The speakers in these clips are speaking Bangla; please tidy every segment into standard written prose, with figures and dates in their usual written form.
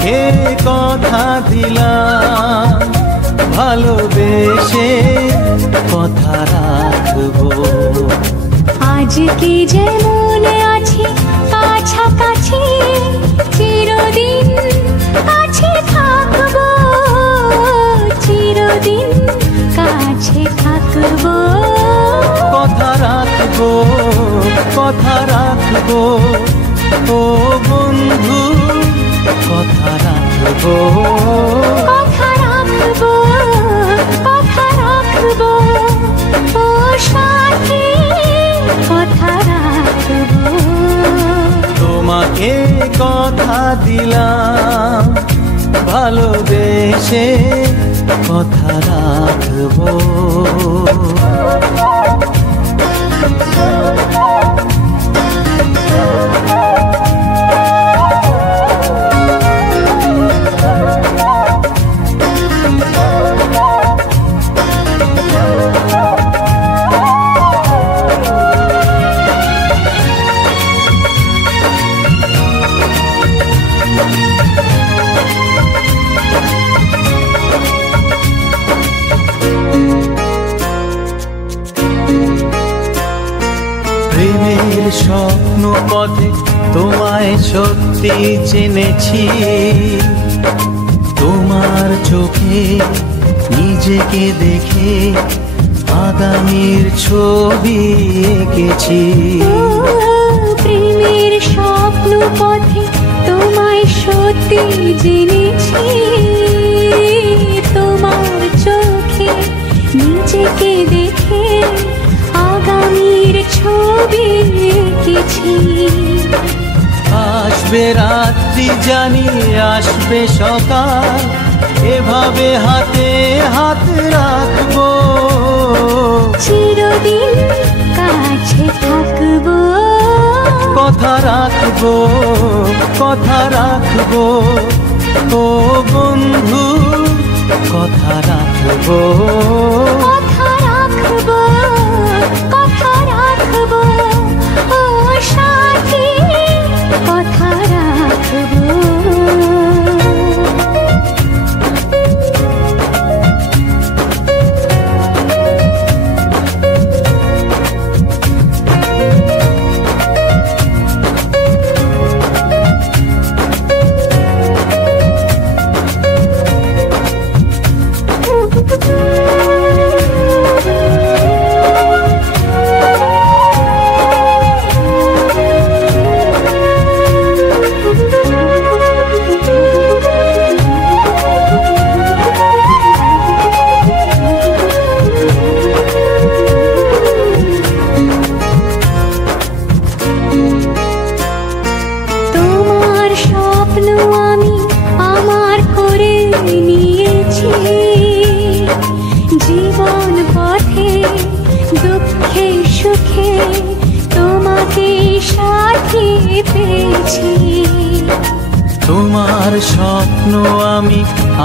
তোমাকে কথা দিলাম, ভালোবেসে কথা রাখবো। আজকে যেমন আছি কাছাকাছি, চিরদিন কাছে থাকবো, চিরদিন কাছে থাকবো। কথা রাখবো, কথা রাখবো, ও বন্ধু কথা রাখবো। কথা রাখবো, কথা রাখবো, ও সাথী কথা রাখবো। তোমাকে কথা দিলাম, ভালোবেসে কথা রাখবো। প্রেমের স্বপ্ন পথে তোমায় সত্যি চিনেছি, তোমার চোখে নিজেকে দেখে আগামীর ছবি এঁকেছি। প্রেমের স্বপ্ন পথে তোমায় সত্যি জেনেছি, তোমার চোখে নিজেকে দেখে আগামীর ছবি এঁকেছি। আসবে রাত্রি জানি আসবে সকাল, এভাবে হাতে হাত রাখবো, চিরদিন কাছে থাকবো। কথা রাখবো, কথা রাখবো, ও বন্ধু কথা রাখবো। কথা রাখবো, কথা রাখবো, ও সাথী কথা রাখবো। জীবন পথে দুঃখে সুখে তোমাকে সাথী পেয়েছি। তোমার স্বপ্ন আমি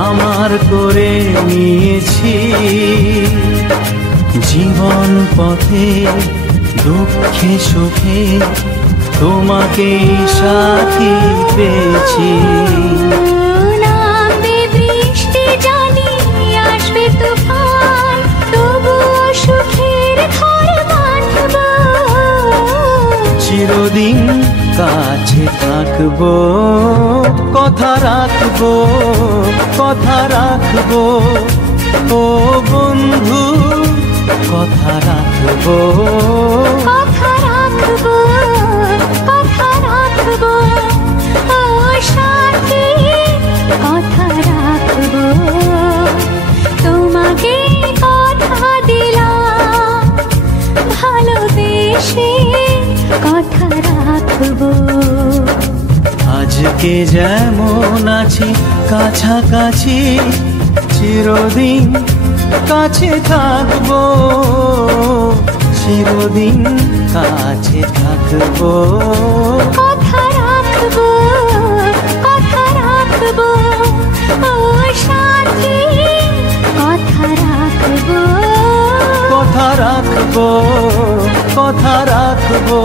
আমার করে নিয়েছি, জীবন পথে দুঃখে সুখে তোমাকে সাথী পেয়েছি। চিরদিন কাছে থাকবো, কথা রাখবো, কথা রাখবো, ও বন্ধু কথা রাখবো। কথা রাখবো, কথা রাখবো, ও সাথী কথা রাখবো। তোমাকে কথা দিলাম, ভালোবেসে কথা রাখবো। আজকে যেমন আছি কাছাকাছি, চিরদিন কাছে থাকবো, চিরদিন কাছে থাকবো। কথা রাখবো, কথা রাখবো, ও সাথী কথা রাখবো। কথা রাখবো, কথা রাখবো,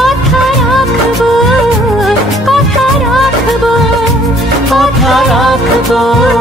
কথা রাখবো, কথা রাখবো, ও রাখবো